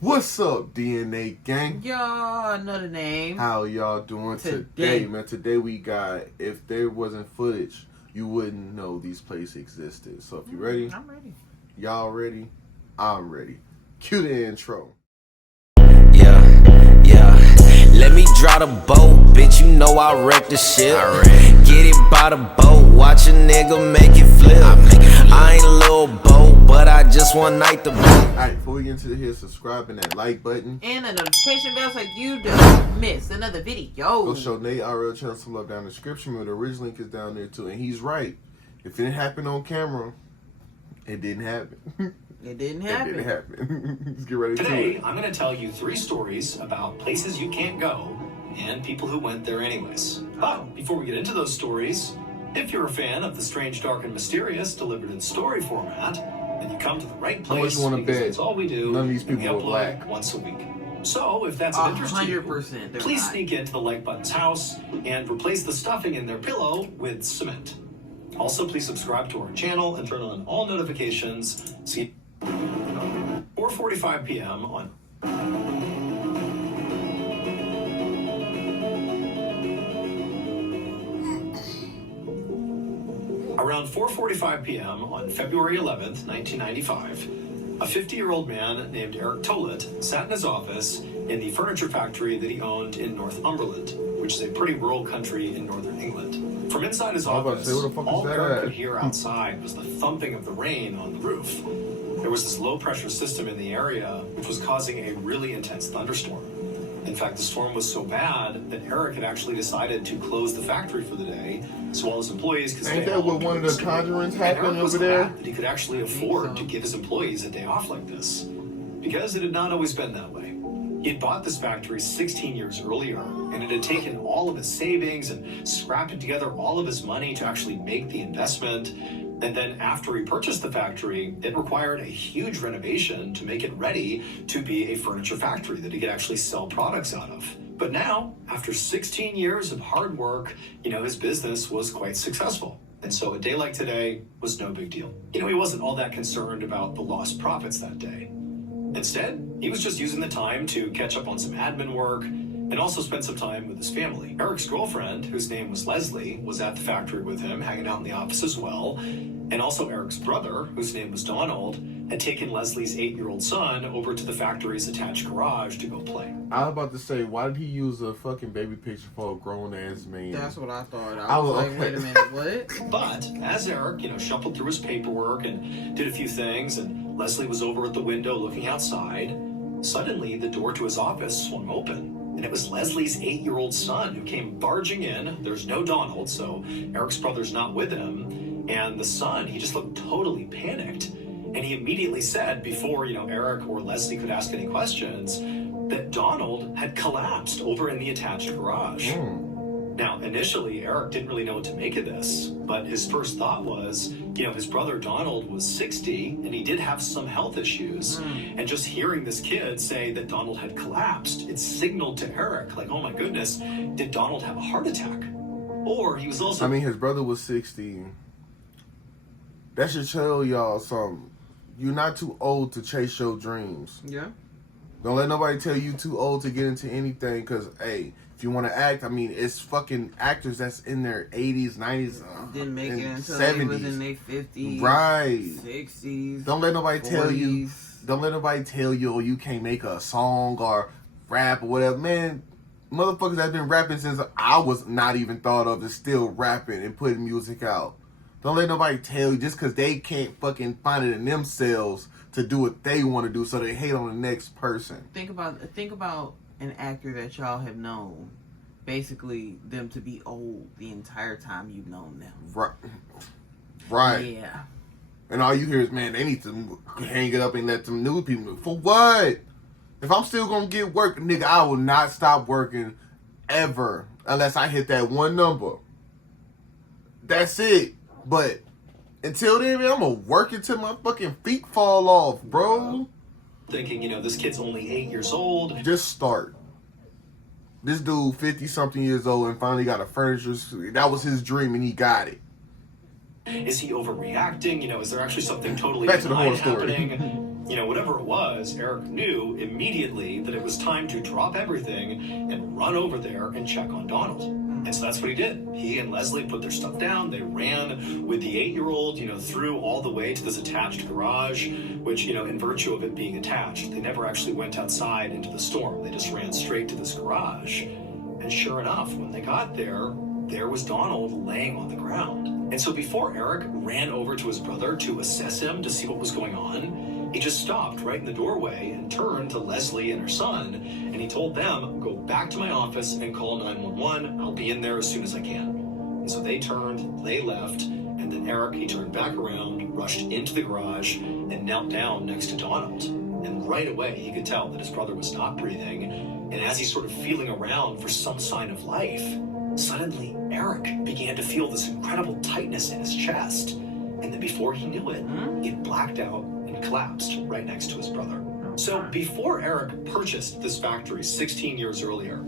What's up, DNA gang? Y'all know the name. How y'all doing today, man? Today we got, if there wasn't footage, you wouldn't know these places existed. So if you ready? I'm ready. Y'all ready? I'm ready. Cue the intro. Yeah. Let me draw the boat, bitch. You know I wreck the shit. Get it by the boat, watch a nigga make it flip. I ain't a little boat, but I just one night the boat. Alright, before we get into here, subscribe and that like button. And the notification bell so you don't miss another video. Go show Nate RL channel some love down in the description. The original link is down there too. And he's right. If it didn't happen on camera, it didn't happen. It didn't happen. It didn't happen. Let's get ready to Today, it. I'm going to tell you 3 stories about places you can't go and people who went there anyways. But before we get into those stories, if you're a fan of the strange, dark, and mysterious delivered in story format, then you come to the right How much place you wanna because bet it's all we do. none of these and we people are upload black? once a week. So if that's of interest to you, 100% they're please not. sneak into the like button's house and replace the stuffing in their pillow with cement. Also, please subscribe to our channel and turn on all notifications. See 4:45 p.m. on Around 4:45 p.m. on February 11th, 1995, a 50-year-old man named Eric Tollett sat in his office in the furniture factory that he owned in Northumberland, which is a pretty rural country in northern England. From inside his I was about to office, say, where the fuck is all that Eric at? could hear outside was the thumping of the rain on the roof. There was this low-pressure system in the area which was causing a really intense thunderstorm. In fact, the storm was so bad that Eric had actually decided to close the factory for the day, so all his employees could stay Ain't that home what one of the during conjurings And Eric happened was over there? glad that he could actually afford to give his employees a day off like this, because it had not always been that way. He had bought this factory 16 years earlier, and it had taken all of his savings and scrapped together all of his money to actually make the investment. And then after he purchased the factory, it required a huge renovation to make it ready to be a furniture factory that he could actually sell products out of. But now, after 16 years of hard work, his business was quite successful. And so a day like today was no big deal. He wasn't all that concerned about the lost profits that day. Instead, he was just using the time to catch up on some admin work and also spend some time with his family. Eric's girlfriend, whose name was Leslie, was at the factory with him, hanging out in the office as well. And also Eric's brother, whose name was Donald, had taken Leslie's 8-year-old son over to the factory's attached garage to go play. I was about to say, why did he use a fucking baby picture for a grown-ass man? That's what I thought. I was like, okay. wait a minute, what? But as Eric, shuffled through his paperwork and did a few things, and Leslie was over at the window looking outside, suddenly the door to his office swung open. And it was Leslie's 8-year-old son who came barging in. There's no Donald, so Eric's brother's not with him. And the son, he just looked totally panicked. And he immediately said, before, Eric or Leslie could ask any questions, that Donald had collapsed over in the attached garage. Now, initially, Eric didn't really know what to make of this, but his first thought was, his brother Donald was 60, and he did have some health issues, and just hearing this kid say that Donald had collapsed, it signaled to Eric, like, oh my goodness, did Donald have a heart attack? Or he was also... I mean, his brother was 60. That should tell y'all something. You're not too old to chase your dreams. Yeah. Don't let nobody tell you too old to get into anything, because, hey, if you want to act, I mean, it's fucking actors that's in their 80s, 90s, Didn't make it until 70s. they was in their 50s, Right. 60s. Don't let nobody tell you. 40s. Don't let nobody tell you, oh, you can't make a song or rap or whatever. Man, motherfuckers that have been rapping since I was not even thought of is still rapping and putting music out. Don't let nobody tell you just because they can't fucking find it in themselves to do what they want to do, so they hate on the next person. Think about an actor that y'all have known, basically them to be old the entire time you've known them. Right. Yeah. And all you hear is, man, they need to hang it up and let them new people. For what? If I'm still going to get work, nigga, I will not stop working ever unless I hit that one number. That's it. But until then, man, I'm going to work until my fucking feet fall off, bro. Thinking, this kid's only 8 years old. Just start. This dude, 50-something years old, and finally got a furniture. That was his dream, and he got it. Is he overreacting? Is there actually something totally Back to the benign whole story. happening? whatever it was, Eric knew immediately that it was time to drop everything and run over there and check on Donald. And so that's what he did. He and Leslie put their stuff down. They ran with the 8-year-old, through all the way to this attached garage, which, in virtue of it being attached, they never actually went outside into the storm. They just ran straight to this garage. And sure enough, when they got there, there was Donald laying on the ground. And so before Eric ran over to his brother to assess him to see what was going on, he just stopped right in the doorway and turned to Leslie and her son, and he told them, go back to my office and call 911. I'll be in there as soon as I can. And so they turned, they left, and then Eric, he turned back around, rushed into the garage, and knelt down next to Donald. And right away, he could tell that his brother was not breathing, and as he's sort of feeling around for some sign of life, suddenly Eric began to feel this incredible tightness in his chest. And then before he knew it, he blacked out and collapsed right next to his brother. So before Eric purchased this factory 16 years earlier,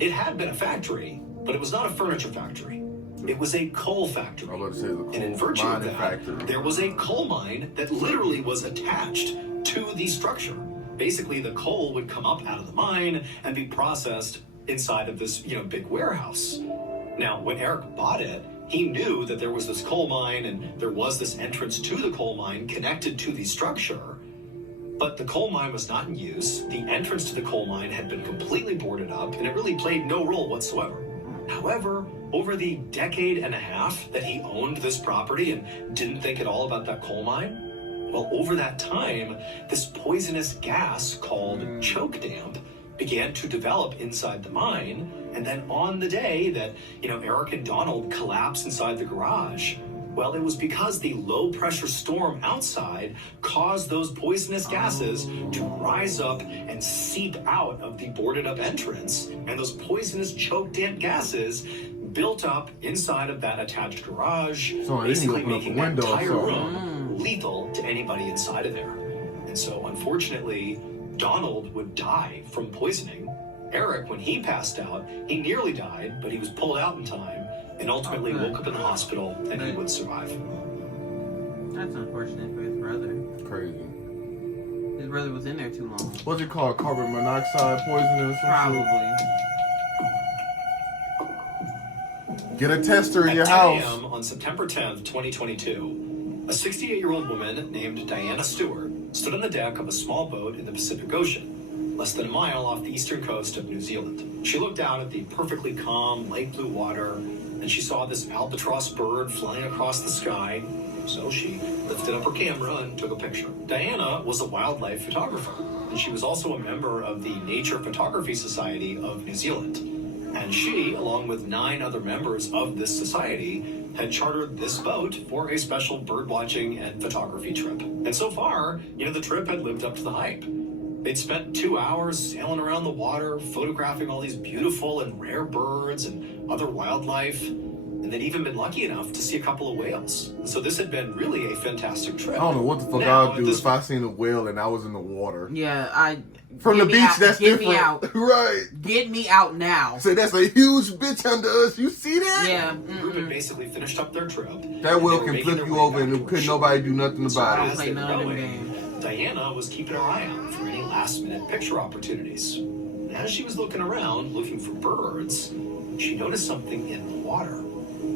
it had been a factory, but it was not a furniture factory. It was a coal factory. And in virtue of that, there was a coal mine that literally was attached to the structure. Basically, the coal would come up out of the mine and be processed inside of this, big warehouse. Now, when Eric bought it, he knew that there was this coal mine and there was this entrance to the coal mine connected to the structure. But the coal mine was not in use. The entrance to the coal mine had been completely boarded up, and it really played no role whatsoever. However, over the decade and a half that he owned this property and didn't think at all about that coal mine, well, over that time, this poisonous gas called choke damp began to develop inside the mine. And then on the day that, Eric and Donald collapsed inside the garage, well, it was because the low pressure storm outside caused those poisonous gases to rise up and seep out of the boarded up entrance. And those poisonous choke damp gases built up inside of that attached garage, basically making the entire room lethal to anybody inside of there. And so unfortunately, Donald would die from poisoning. Eric, when he passed out, he nearly died, but he was pulled out in time and ultimately woke up in the hospital and he would survive. That's unfortunate for his brother. Crazy. His brother was in there too long. What's it called? Carbon monoxide poisoning or something? Probably. Get a tester in your At 10 house. a.m. on September 10th, 2022, a 68-year-old woman named Diana Stewart stood on the deck of a small boat in the Pacific Ocean, less than a mile off the eastern coast of New Zealand. She looked out at the perfectly calm, light blue water, and she saw this albatross bird flying across the sky. So she lifted up her camera and took a picture. Diana was a wildlife photographer, and she was also a member of the Nature Photography Society of New Zealand. And she, along with 9 other members of this society, had chartered this boat for a special birdwatching and photography trip. And so far, the trip had lived up to the hype. They'd spent 2 hours sailing around the water, photographing all these beautiful and rare birds and other wildlife. And they'd even been lucky enough to see a couple of whales. So this had been really a fantastic trip. I don't know what the fuck I would do if I seen a whale and I was in the water. Yeah, From the beach, that's different. Get me out. Right. Get me out now. So that's a huge bitch under us. You see that? Yeah. The group had basically finished up their trip. That whale can flip you over and couldn't nobody do nothing about it. As they were going, Diana was keeping her eye out for any last-minute picture opportunities. And as she was looking around, looking for birds, she noticed something in the water.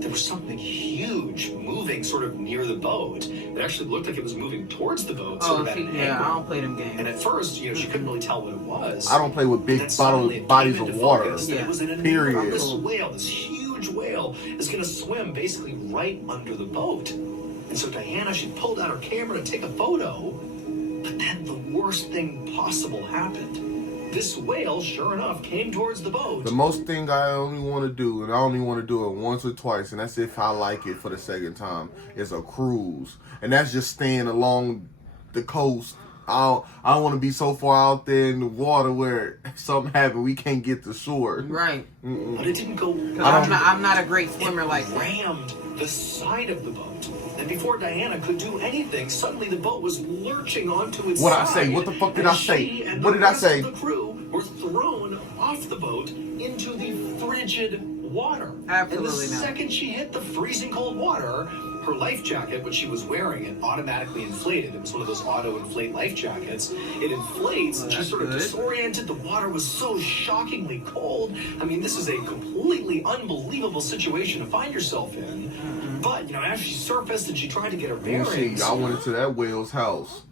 There was something huge moving sort of near the boat. It actually looked like it was moving towards the boat. Sort of at an angle. I don't play them games. And at first, she couldn't really tell what it was. I don't play with big bodies of water. It was an enormous whale. This huge whale is going to swim basically right under the boat. And so Diana, she pulled out her camera to take a photo. But then the worst thing possible happened. This whale, sure enough, came towards the boat. The most thing I only want to do, and I only want to do it once or twice, and that's if I like it for the second time, is a cruise. And that's just staying along the coast. I don't want to be so far out there in the water where something happened, we can't get to shore. Right. But it didn't go. I'm not a great swimmer like that. Rammed the side of the boat. And before Diana could do anything, suddenly the boat was lurching onto its What'd side. I say? What the fuck did I say? What did I say? The crew were thrown off the boat into the frigid water. Absolutely and the not. second she hit the freezing cold water, her life jacket, which she was wearing, it automatically inflated. It was one of those auto-inflate life jackets. It inflates, and she sort of disoriented. The water was so shockingly cold. I mean, this is a completely unbelievable situation to find yourself in. But, you know, as she surfaced and she tried to get her bearings... I went into that whale's house.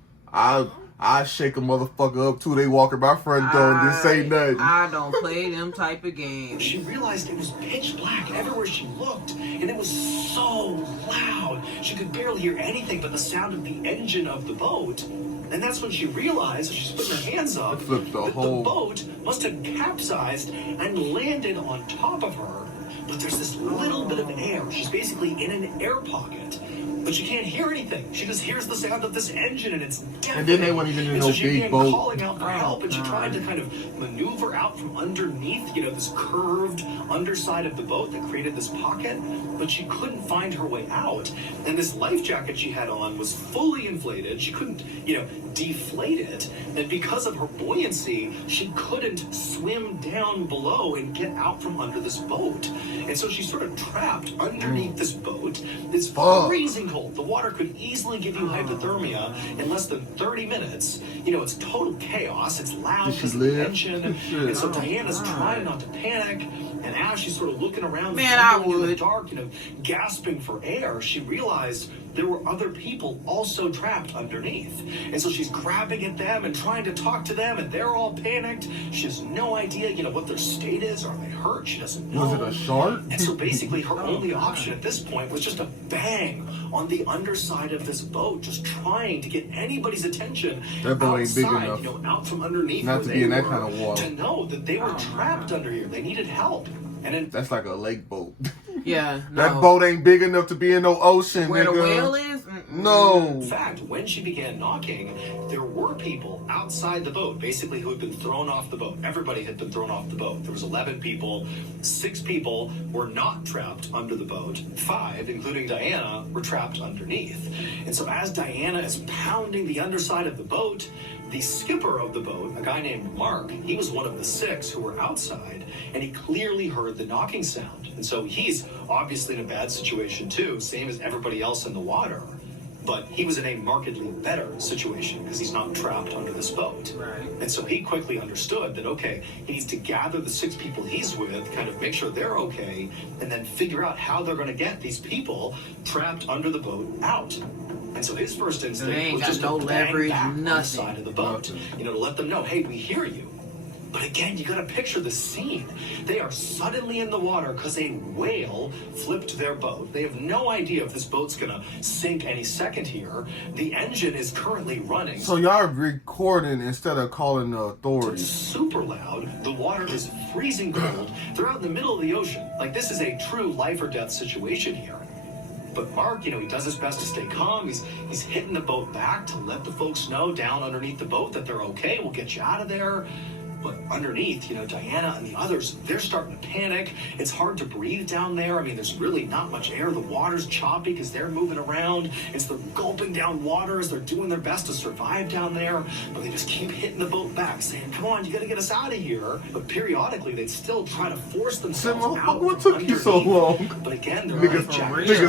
I shake a motherfucker up too. They walk in my front door and just say nothing. I don't play them type of games. She realized it was pitch black everywhere she looked, and it was so loud. She could barely hear anything but the sound of the engine of the boat. And that's when she realized, she's putting her hands up, that the boat must have capsized and landed on top of her. But there's this little bit of air. She's basically in an air pocket. But she can't hear anything. She just hears the sound of this engine, and it's deafening. And then they weren't even in no so she big began boat. calling out for help, and she tried to kind of maneuver out from underneath, you know, this curved underside of the boat that created this pocket. But she couldn't find her way out. And this life jacket she had on was fully inflated. She couldn't, you know, deflate it. And because of her buoyancy, she couldn't swim down below and get out from under this boat. And so she's sort of trapped underneath this boat. It's freezing cold. The water could easily give you hypothermia in less than 30 minutes. You know, it's total chaos. It's loud because of the engine. And so Diana's trying not to panic. And as she's sort of looking around in the dark, you know, gasping for air, she realized there were other people also trapped underneath. And so she's grabbing at them and trying to talk to them, and they're all panicked. She has no idea, you know, what their state is. Are they hurt? She doesn't know. Was it a shark? And so basically her only option at this point was just to bang on the underside of this boat, just trying to get anybody's attention that boat outside, ain't big enough, you know, out from underneath not where to they be in that were, kind of water. to know that they were trapped under here. They needed help. And then that's like a lake boat. Yeah, no. That boat ain't big enough to be in no ocean, where nigga. the whale is? No. In fact, when she began knocking, there were people outside the boat, basically, who had been thrown off the boat. Everybody had been thrown off the boat. There was 11 people. 6 people were not trapped under the boat. 5, including Diana, were trapped underneath. And so as Diana is pounding the underside of the boat, the skipper of the boat, a guy named Mark, he was one of the 6 who were outside, and he clearly heard the knocking sound. And so he's obviously in a bad situation too, same as everybody else in the water. But he was in a markedly better situation because he's not trapped under this boat. Right. And so he quickly understood that, okay, he needs to gather the 6 people he's with, kind of make sure they're okay, and then figure out how they're going to get these people trapped under the boat out. And so his first instinct was just to bang back on the side of the boat, you know, to let them know, hey, we hear you. But again, you gotta picture the scene. They are suddenly in the water because a whale flipped their boat. They have no idea if this boat's gonna sink any second here. The engine is currently running. So y'all recording instead of calling the authorities. It's super loud. The water is freezing cold. They're out in the middle of the ocean. Like, this is a true life or death situation here. But Mark, you know, he does his best to stay calm. He's hitting the boat back to let the folks know down underneath the boat that they're okay. We'll get you out of there. But underneath, you know, Diana and the others, they're starting to panic. It's hard to breathe down there. I mean, there's really not much air. The water's choppy because they're moving around. It's they're gulping down water as they're doing their best to survive down there. But they just keep hitting the boat back, saying, come on, you got to get us out of here. But periodically, they'd still try to force themselves out. What took you so long? But again, they're niggas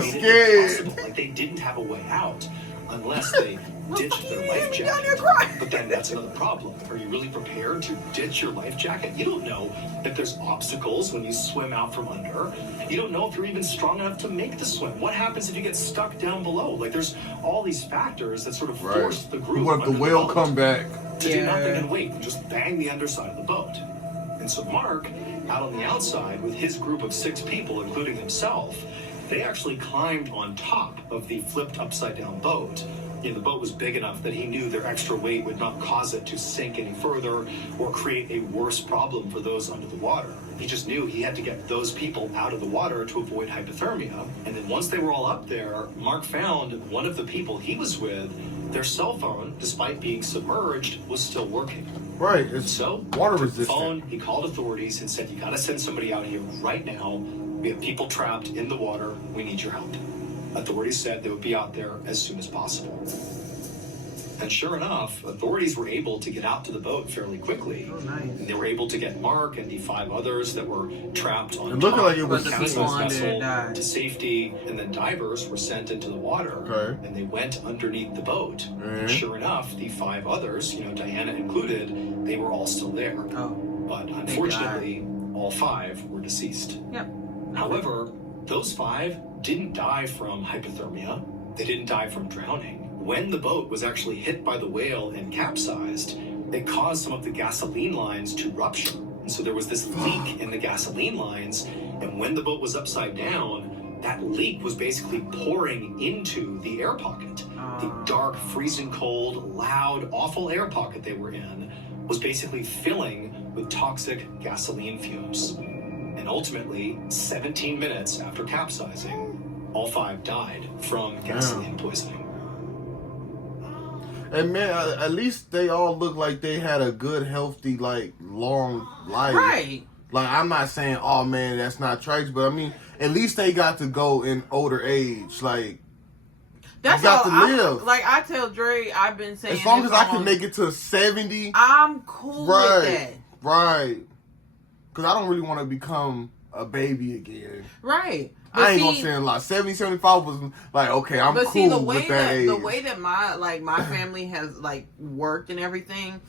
scared. Like they didn't have a way out unless they ditched their life jacket. But then that's another problem. Are you really prepared to ditch your life jacket? You don't know if there's obstacles when you swim out from under. You don't know if you're even strong enough to make the swim. What happens if you get stuck down below? Like, there's all these factors that sort of force the group. What if the whale come back? To do nothing and wait and just bang the underside of the boat. And so Mark, out on the outside with his group of 6 people, including himself, they actually climbed on top of the flipped upside down boat. You know, the boat was big enough that he knew their extra weight would not cause it to sink any further or create a worse problem for those under the water. He just knew he had to get those people out of the water to avoid hypothermia. And then once they were all up there, Mark found one of the people he was with, their cell phone, despite being submerged, was still working. Right, it's so water resistant. Phone, he called authorities and said, you gotta send somebody out here right now. We have people trapped in the water. We need your help. Authorities said they would be out there as soon as possible. And sure enough, authorities were able to get out to the boat fairly quickly. Oh, nice. And they were able to get Mark and the 5 others that were trapped on It looked top like it was of the capsized sinking. vessel Died. to safety, and then divers were sent into the water, Okay. and they went underneath the boat. Mhm. And sure enough, the 5 others, Diana included, they were all still there. Oh. But unfortunately, all 5 were deceased. Yep. However, those 5 didn't die from hypothermia. They didn't die from drowning. When the boat was actually hit by the whale and capsized, it caused some of the gasoline lines to rupture. And so there was this leak in the gasoline lines, and when the boat was upside down, that leak was basically pouring into the air pocket. The dark, freezing cold, loud, awful air pocket they were in was basically filling with toxic gasoline fumes. And ultimately, 17 minutes after capsizing, all 5 died from gasoline poisoning. And man, at least they all look like they had a good, healthy, like, long life. Right. Like, I'm not saying, oh man, that's not tragic, but I mean, at least they got to go in older age. Like, That's you got how to live. Like I tell Dre, I've been saying As long this as I can on- make it to 70, I'm cool with that. right. Because I don't really want to become a baby again. Right. I ain't gonna say a lot. 70, 75 was like, okay, I'm But cool see, the with way that age. the way that my family has like worked and everything,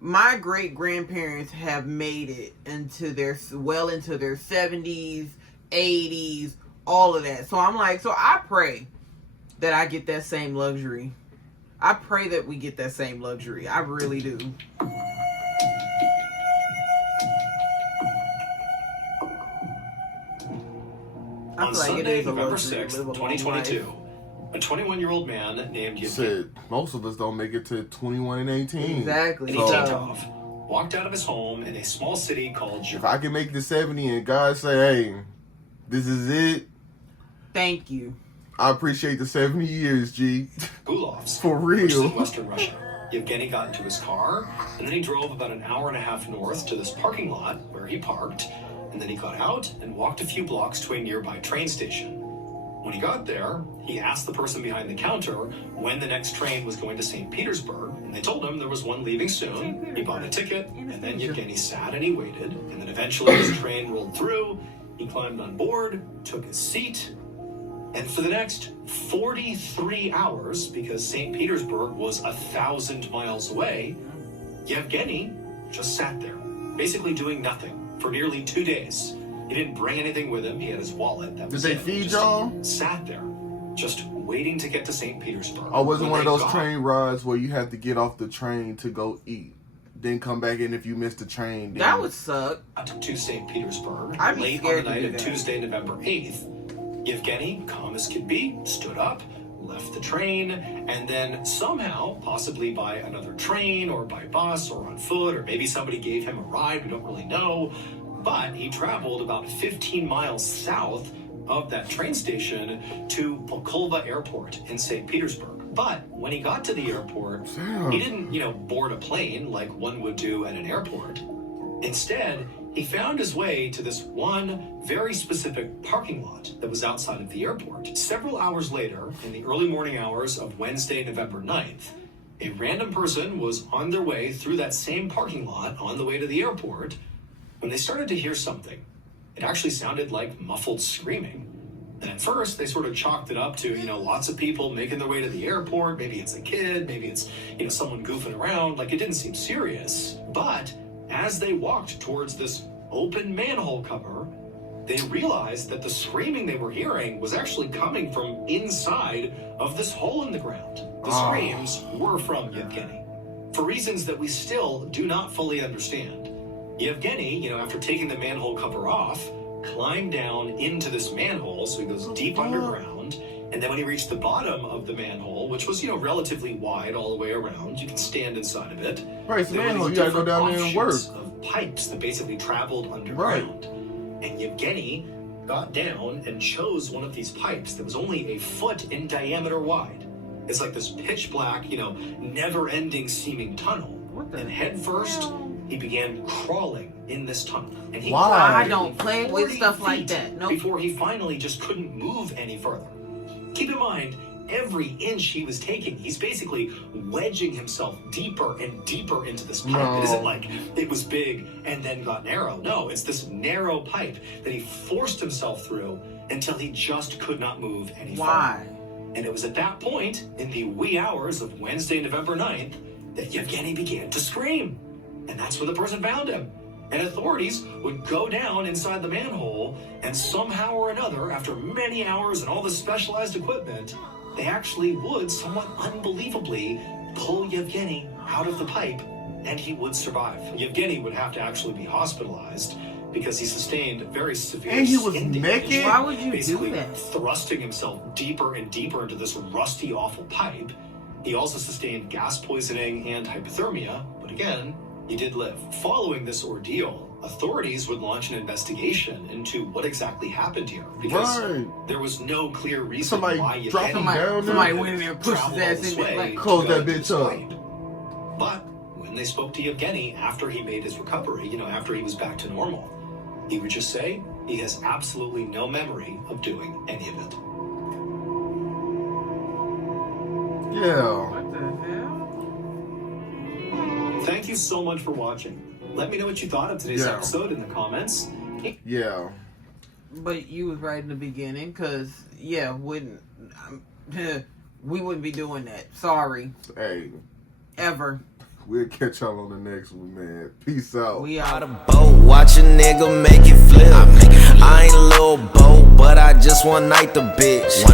my great grandparents have made it into their 70s, 80s, all of that. So I'm like, so I pray that I get that same luxury. I pray that we get that same luxury. I really do. I On feel like it Sunday, is a November luxury to 6th, live a long 2022, life. a 21-year-old man named Yevgeny Said most of us don't make it to 21 and 18. Exactly. So, So, walked out of his home in a small city called if I can make it to 70 and God say, hey, this is it, thank you. I appreciate the 70 years, G. Gulovsk, For which is real. in western Russia. Yevgeny got into his car, and then he drove about an hour and a half north to this parking lot where he parked, and then he got out and walked a few blocks to a nearby train station. When he got there, he asked the person behind the counter when the next train was going to St. Petersburg, and they told him there was one leaving soon. He bought a ticket, and then Yevgeny sat and he waited, and then eventually his train rolled through, he climbed on board, took his seat, and for the next 43 hours, because St. Petersburg was 1,000 miles away, Yevgeny just sat there, basically doing nothing for nearly 2 days. He didn't bring anything with him. He had his wallet. That was Did they it. feed Just y'all? Sat there, just waiting to get to St. Petersburg. Or was it When one of they those got train rides where you had to get off the train to go eat, then come back in if you missed the train? Then... That would suck. to St. Petersburg I'd be late on scared the to night do of that. Tuesday, November 8th. Yevgeny, calm as could be, stood up, left the train, and then somehow, possibly by another train or by bus or on foot, or maybe somebody gave him a ride, we don't really know, but he traveled about 15 miles south of that train station to Polkova Airport in St. Petersburg. But when he got to the airport, he didn't, board a plane like one would do at an airport. Instead, he found his way to this one very specific parking lot that was outside of the airport. Several hours later, in the early morning hours of Wednesday, November 9th, a random person was on their way through that same parking lot on the way to the airport when they started to hear something. It actually sounded like muffled screaming. And at first, they sort of chalked it up to, lots of people making their way to the airport. Maybe it's a kid, maybe it's, someone goofing around. Like, it didn't seem serious. But as they walked towards this open manhole cover, they realized that the screaming they were hearing was actually coming from inside of this hole in the ground. The screams were from Yevgeny, for reasons that we still do not fully understand. Yevgeny, after taking the manhole cover off, climbed down into this manhole, so he goes deep underground, and then when he reached the bottom of the manhole, which was, relatively wide all the way around, you can stand inside of it. Right, it's a There were manhole, these you gotta go different down there and work. offshoots of pipes that basically traveled underground. And Yevgeny got down and chose one of these pipes that was only a foot in diameter wide. It's like this pitch black, never-ending seeming tunnel. And head first, he began crawling in this tunnel. And he Why? crawled I don't play with 40 stuff like feet that. Nope. Before he finally just couldn't move any further. Keep in mind, every inch he was taking, he's basically wedging himself deeper and deeper into this pipe. No. It isn't like it was big and then got narrow. No, it's this narrow pipe that he forced himself through until he just could not move any farther. Why? And it was at that point, in the wee hours of Wednesday, November 9th, that Yevgeny began to scream. And that's when the person found him. And authorities would go down inside the manhole, and somehow or another, after many hours and all this specialized equipment, they actually would, somewhat unbelievably, pull Yevgeny out of the pipe, and he would survive. Yevgeny would have to actually be hospitalized because he sustained very severe And he was skin naked? damage, Why would you basically do that? thrusting himself deeper and deeper into this rusty, awful pipe. He also sustained gas poisoning and hypothermia, but again, he did live. Following this ordeal, authorities would launch an investigation into what exactly happened here, because there was no clear reason Somebody why you dropped him down Somebody there. went in there and pushed his ass in there. Like, Close that bitch up. But when they spoke to Yevgeny after he made his recovery, after he was back to normal, he would just say he has absolutely no memory of doing any of it. Yeah. what the hell? Thank you so much for watching. Let me know what you thought of today's Yeah. episode in the comments. Yeah. But you was right in the beginning, because, yeah, we wouldn't be doing that. Sorry. Hey, Ever. we'll catch y'all on the next one, man. Peace out. We Out out. of boat, watch a nigga make it flip. I ain't a little boat, but I just one night the bitch.